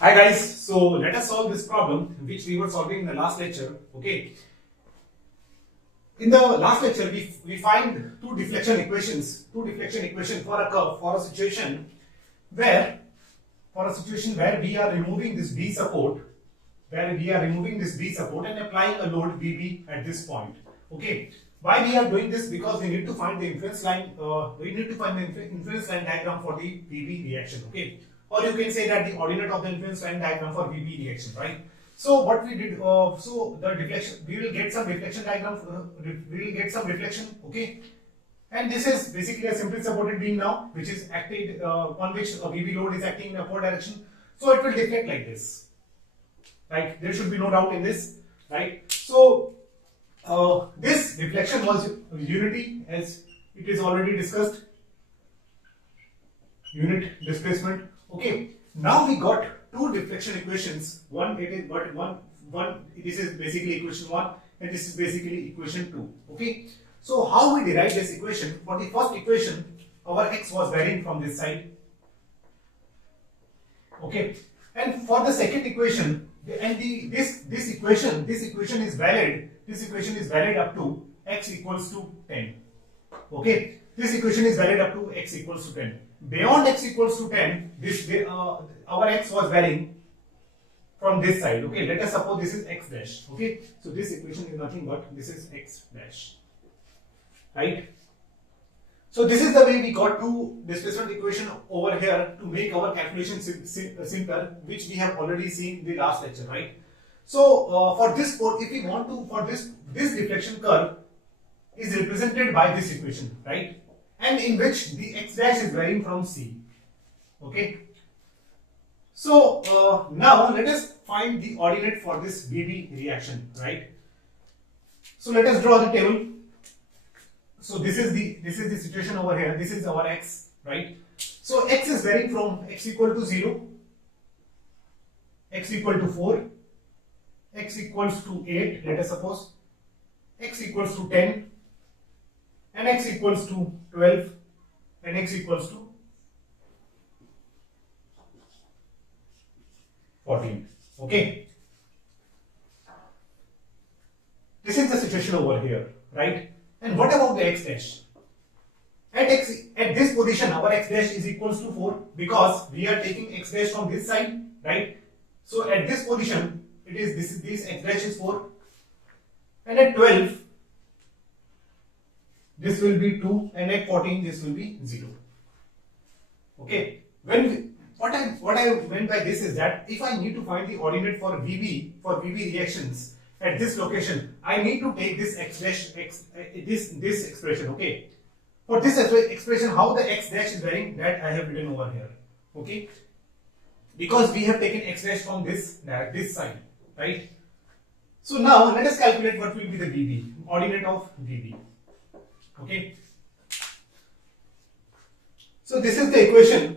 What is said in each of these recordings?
Hi guys, so let us solve this problem which we were solving in the last lecture. Okay, in the last lecture we find two deflection equations for a curve for a situation where we are removing this B support and applying a load VB at this point. Okay, why we are doing this? Because we need to find the influence line. Influence line diagram for the VB reaction. Okay, or you can say that the ordinate of the influence line diagram for VB reaction, right? So what we did, so the deflection, we will get some reflection diagram. We will get some reflection. Okay, and this is basically a simply supported beam now, which is acted on which a VB load is acting in upward direction. So it will deflect like this. Right, there should be no doubt in this, right? So this deflection was unity, as it is already discussed, unit displacement. Okay, now we got two deflection equations. This is basically equation 1 and this is basically equation 2. Okay, so how we derive this equation? For the first equation, our x was varying from this side. Okay, and for the second equation, and this equation is valid. This equation is valid up to x equals to 10. Okay, this equation is valid up to x equals to 10. Beyond x equals to 10, our x was varying from this side. Okay, let us suppose this is x dash. Okay, so this equation is nothing but this is x dash, right? So this is the way we got to displacement equation over here to make our calculation simpler, which we have already seen in the last lecture, right? So for this, if we want to, for this deflection curve is represented by this equation, right? And in which the x dash is varying from C. Okay. So now let us find the ordinate for this VB reaction, right? So let us draw the table. So this is the situation over here. This is our x, right? So x is varying from x equal to 0, x equal to 4, x equals to 8, let us suppose, x equals to 10, and x equals to 12, and x equals to 14. Okay. This is the situation over here, right? And what about the x dash? At this position, our x dash is equals to 4 because we are taking x dash from this side, right? So at this position, it is this x dash is 4, and at 12, this will be 2, and at 14, this will be 0. Okay. What I meant by this is that if I need to find the ordinate for VB reactions at this location, I need to take this x dash this expression. Okay, for this expression, how the x dash is varying, that I have written over here. Okay, because we have taken x dash from this side, right? So now let us calculate what will be the VB, ordinate of VB. Okay, so this is the equation.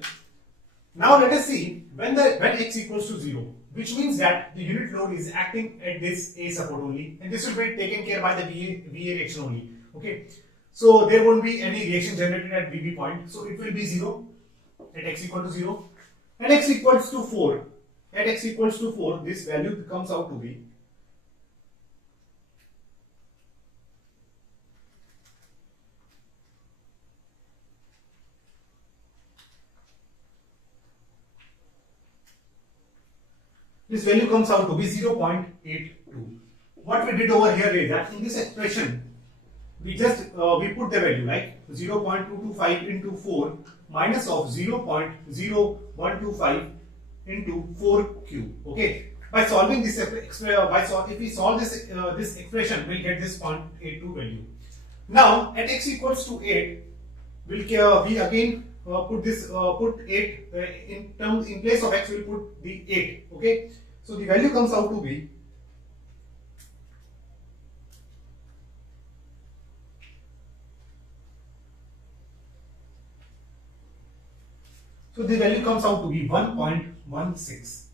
Now let us see when x equals to 0, which means that the unit load is acting at this A support only, and this will be taken care by the VA reaction only. Okay, so there won't be any reaction generated at VB point, so it will be 0 at x equal to 0, and x equals to 4. At x equals to 4, this value comes out to be this value comes out to be 0.82. What we did over here is that in this expression, we just we put the value like 0.225 into 4 minus of 0.0125 into 4 cube. Okay, by solving this if we solve this this expression, we'll get this 0.82 value. Now at x equals to 8, we again put 8 in place of x, we'll put the 8. Okay, so the value comes out to be So the value comes out to be 1.16.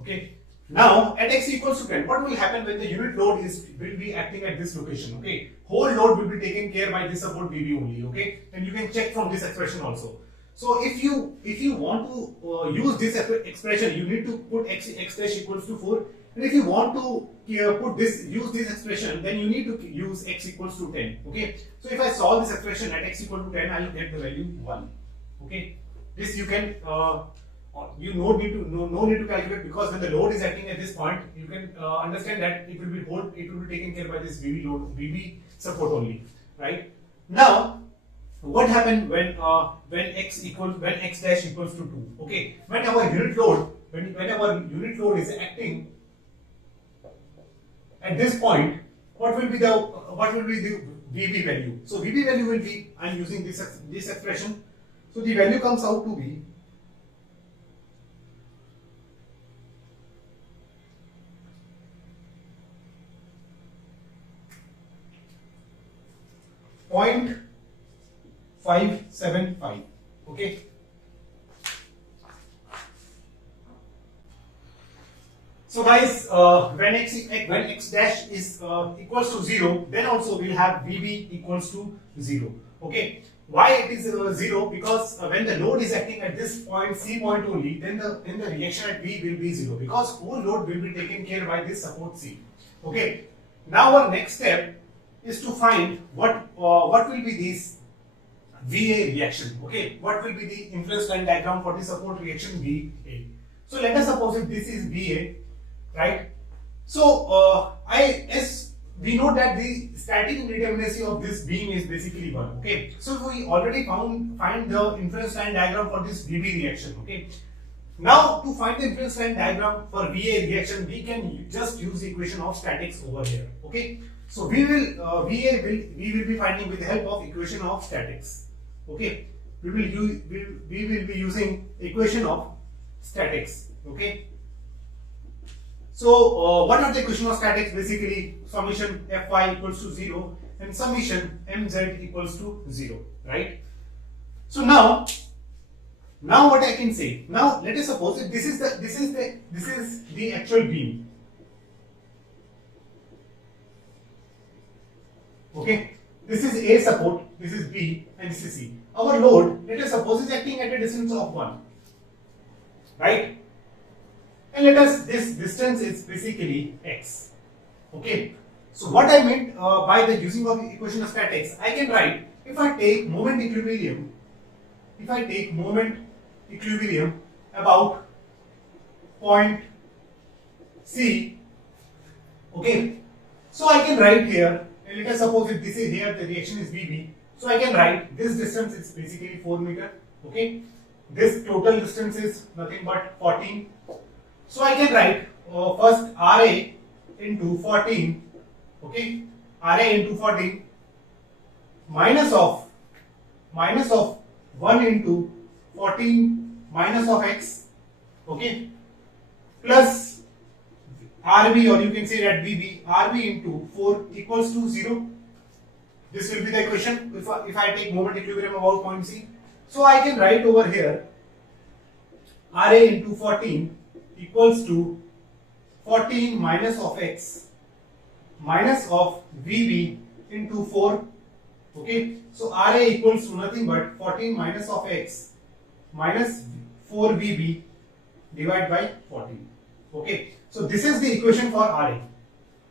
Okay. Now at x equals to 10, what will happen when the unit load will be acting at this location? Okay. Whole load will be taken care by this support VB only. Okay. And you can check from this expression also. So if you want to use this expression, you need to put x dash equals to 4, and if you want to use this expression, then you need to use x equals to 10. Okay, so if I solve this expression at x equal to 10, I will get the value 1. Okay, this you can you no need to calculate, because when the load is acting at this point, you can understand that it will be taken care by this VB load, VB support only, right? Now what happened when x dash equals to 2? Okay, when our unit load is acting at this point, what will be the VB value? So VB value will be, I am using this expression, so the value comes out to be 0.575. Okay. So guys, when x dash is equals to 0, then also we'll have VB equals to 0. Okay. Why it is 0? Because when the load is acting at this point, C point only, then the reaction at V will be 0, because whole load will be taken care by this support C. Okay. Now our next step is to find what will be this VA reaction. Okay, what will be the influence line diagram for the support reaction VA? So let us suppose if this is VA, right? So as we know that the static indeterminacy of this beam is basically 1. Okay, so we already find the influence line diagram for this VB reaction. Okay, now to find the influence line diagram for VA reaction, we can just use the equation of statics over here. Okay, so we will be finding with the help of equation of statics. Okay, we will be using equation of statics. Okay, so what are the equation of statics? Basically, summation Fy equals to 0 and summation Mz equals to 0, right? So now what I can say, now let us suppose that this is the actual beam. Okay, this is A support, this is B, and this is C. Our load, let us suppose, is acting at a distance of 1, right? And this distance is basically x. Okay, so what I meant by the using of the equation of statics, I can write, if I take moment equilibrium about point C, okay, so I can write here, and let us suppose if this is here, the reaction is VB, so I can write this distance is basically 4 meter. Okay, this total distance is nothing but 14. So I can write first RA into 14. Okay, RA into 14 minus of 1 into 14 minus of x. Okay, plus RB, or you can say that VB, RB into 4 equals to 0. This will be the equation if I take moment equilibrium about point C. So I can write over here RA into 14 equals to 14 minus of x minus of VB into 4. Okay, so RA equals to nothing but 14 minus of x minus 4 VB divided by 14. Okay, so this is the equation for RA.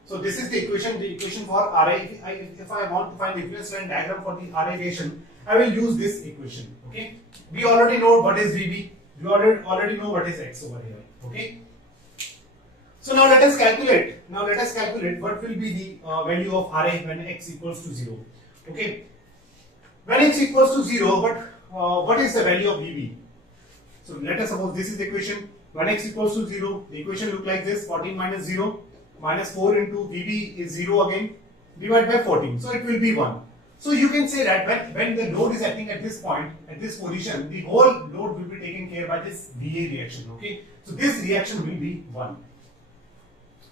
So this is the equation for RA. If I want to find the influence line diagram for the RA reaction, I will use this equation. Okay, we already know what is VB. We already know what is x over here. Okay. So now let us calculate. What will be the value of RA when x equals to 0. Okay. When x equals to 0, what is the value of VB? So let us suppose this is the equation. When x equals to 0, the equation look like this: 14 minus 0 minus 4 into VB is 0 again, divided by 14. So it will be 1. So you can say that when the load is acting at this point, at this position, the whole load will be taken care by this VA reaction. Okay, so this reaction will be 1,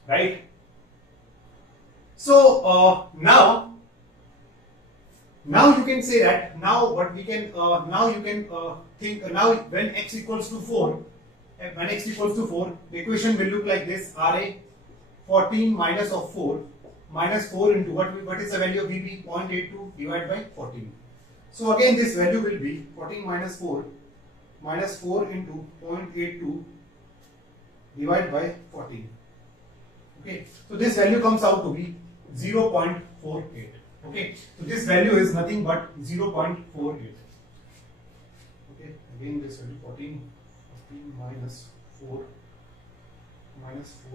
right? So now you can say that when x equals to 4, the equation will look like this: RA 14 minus of 4 minus 4 into what is the value of VB? 0.82 divided by 14. So again this value will be 14 minus 4 minus 4 into 0.82 divided by 14. Okay, so this value comes out to be 0.48. Okay, so this value is nothing but 0.48. Okay, again this value 14 minus 4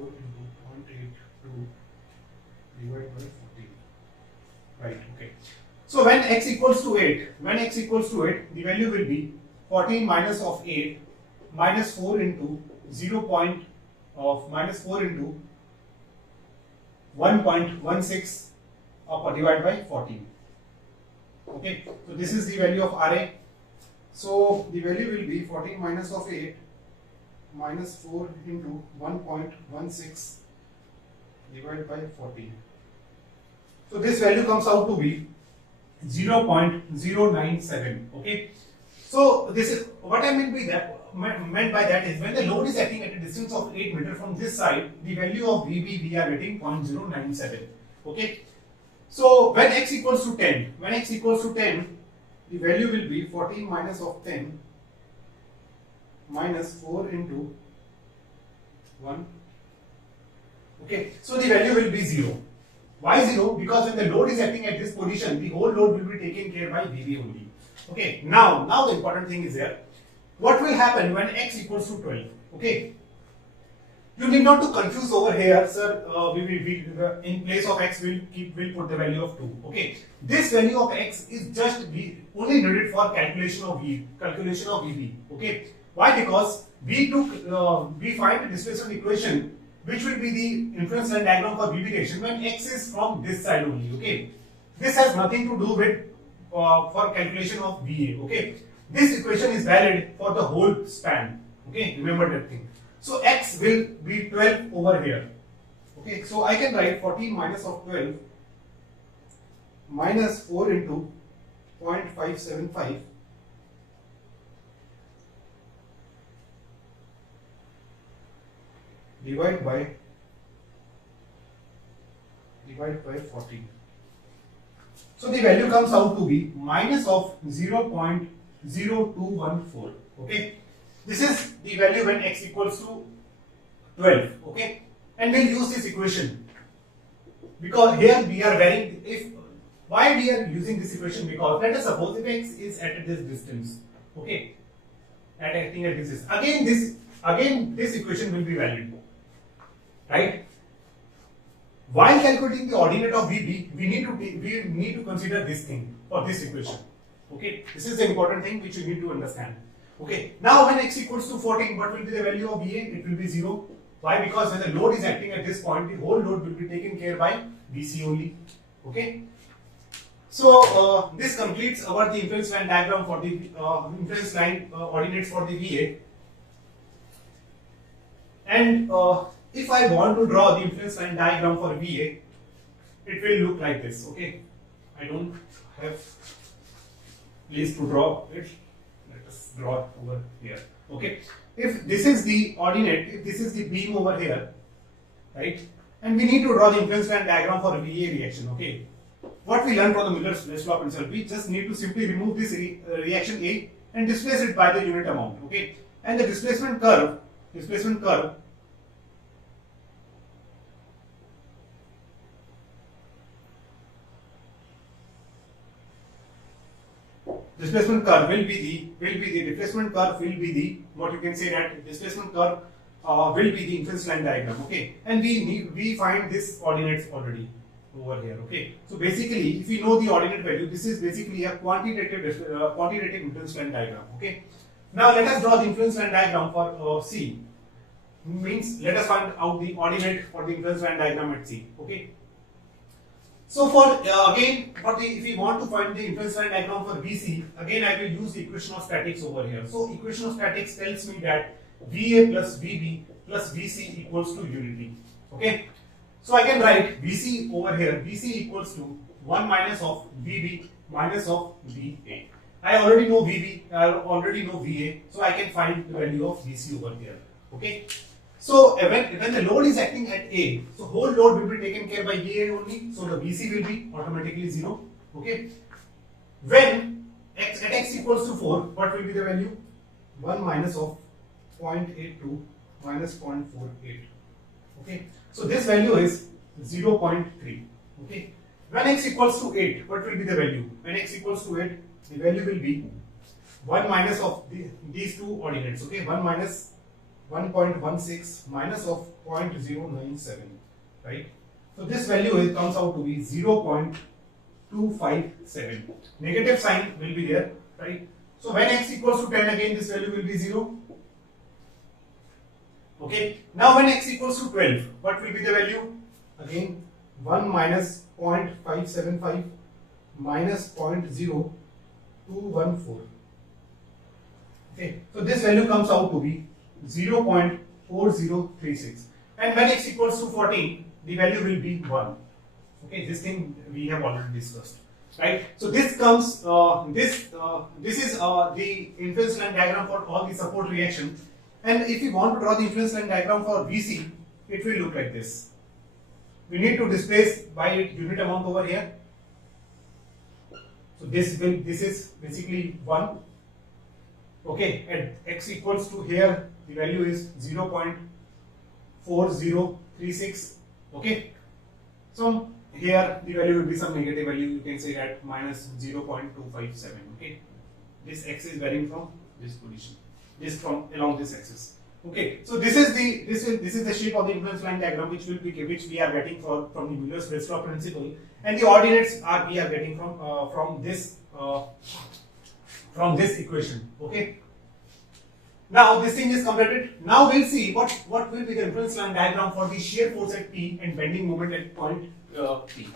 into 0.82 divided by 14. Right, okay. So when x equals to 8, the value will be 14 minus of 8 minus 4 into 1.16 divided by 14. Okay, so this is the value of RA. So the value will be 14 minus of 8 minus 4 into 1.16 divided by 14. So this value comes out to be 0.097. Okay. So this is what I meant by that is when the load is acting at a distance of 8 meters from this side, the value of VB we are getting 0.097. Okay. So when x equals to 10, the value will be 14 minus of 10 minus 4 into 1. Okay. So the value will be 0. Why 0? Because when the load is acting at this position, the whole load will be taken care by VB only. Okay, now the important thing is here. What will happen when x equals to 12? Okay, you need not to confuse over here, sir. In place of x, we'll put the value of 2. Okay, this value of x is just only needed for calculation of VB. Okay, why? Because we find the displacement equation, which will be the influence line diagram for VB direction when x is from this side only. Okay, this has nothing to do with for calculation of VA. Okay, this equation is valid for the whole span. Okay, remember that thing. So x will be 12 over here. Okay, so I can write 14 minus of 12 minus 4 into 0.575 divide by 14. So the value comes out to be minus of 0.0214. Okay, this is the value when x equals to 12. Okay, and we'll use this equation because here we are why we are using this equation, because let us suppose if x is at this distance. Okay, acting at this distance, again this equation will be valid, right? While calculating the ordinate of VB, we need to consider this thing for this equation. Okay, this is the important thing which you need to understand. Okay, now when x equals to 14, what will be the value of VA? It will be 0. Why? Because when the load is acting at this point, the whole load will be taken care by VC only. Okay, so this completes our the influence line diagram for the influence line ordinates for the VA. And if I want to draw the influence line diagram for VA, it will look like this. Okay, I don't have place to draw it. Let us draw it over here. Okay, if this is the ordinate, if this is the beam over here, right, and we need to draw the influence line diagram for VA reaction. Okay, what we learned from the Miller's law principle, we just need to simply remove this reaction A and displace it by the unit amount. Okay, and the displacement curve will be the what you can say that displacement curve will be the influence line diagram. Okay, and we find this ordinates already over here. Okay, so basically if we know the ordinate value, this is basically a quantitative influence line diagram. Okay, now let us draw the influence line diagram for C. Means let us find out the ordinate for the influence line diagram at C. Okay, so for if we want to find the influence line diagram for VC, again I will use the equation of statics over here. So equation of statics tells me that VA plus VB plus VC equals to unity. Okay, so I can write VC over here. VC equals to 1 minus of VB minus of VA. I already know VB, I already know VA, so I can find the value of VC over here. Okay, so when the load is acting at A, so whole load will be taken care by VA only, so the VC will be automatically 0. Okay, when at x equals to 4, what will be the value? 1 minus of 0.82 minus 0.48. Okay, so this value is 0.3. Okay, when x equals to 8, what will be the value? When x equals to 8, the value will be 1 minus of these two ordinates. Okay, 1 minus 1.16 minus of 0.097, right? So this value comes out to be 0.257. Negative sign will be there, right? So when x equals to 10, again this value will be 0. Okay, now when x equals to 12, what will be the value? Again 1 minus 0.575 minus 0.0214. Okay, so this value comes out to be 0.4036. And when x equals to 14, the value will be 1. Okay, this thing we have already discussed, right? So this comes, this is the influence line diagram for all the support reaction. And if you want to draw the influence line diagram for VC, it will look like this. We need to displace by unit amount over here. So this is basically 1. Okay, at x equals to here, the value is 0.4036. Okay, so here the value will be some negative value. You can say that minus 0.257. Okay, this x is varying from this position, this from along this axis. Okay, so this is the shape of the influence line diagram which we are getting from the Müller's law principle, and the ordinates we are getting from this equation. Okay. Now this thing is completed. Now we'll see what will be the influence line diagram for the shear force at P and bending moment at point P.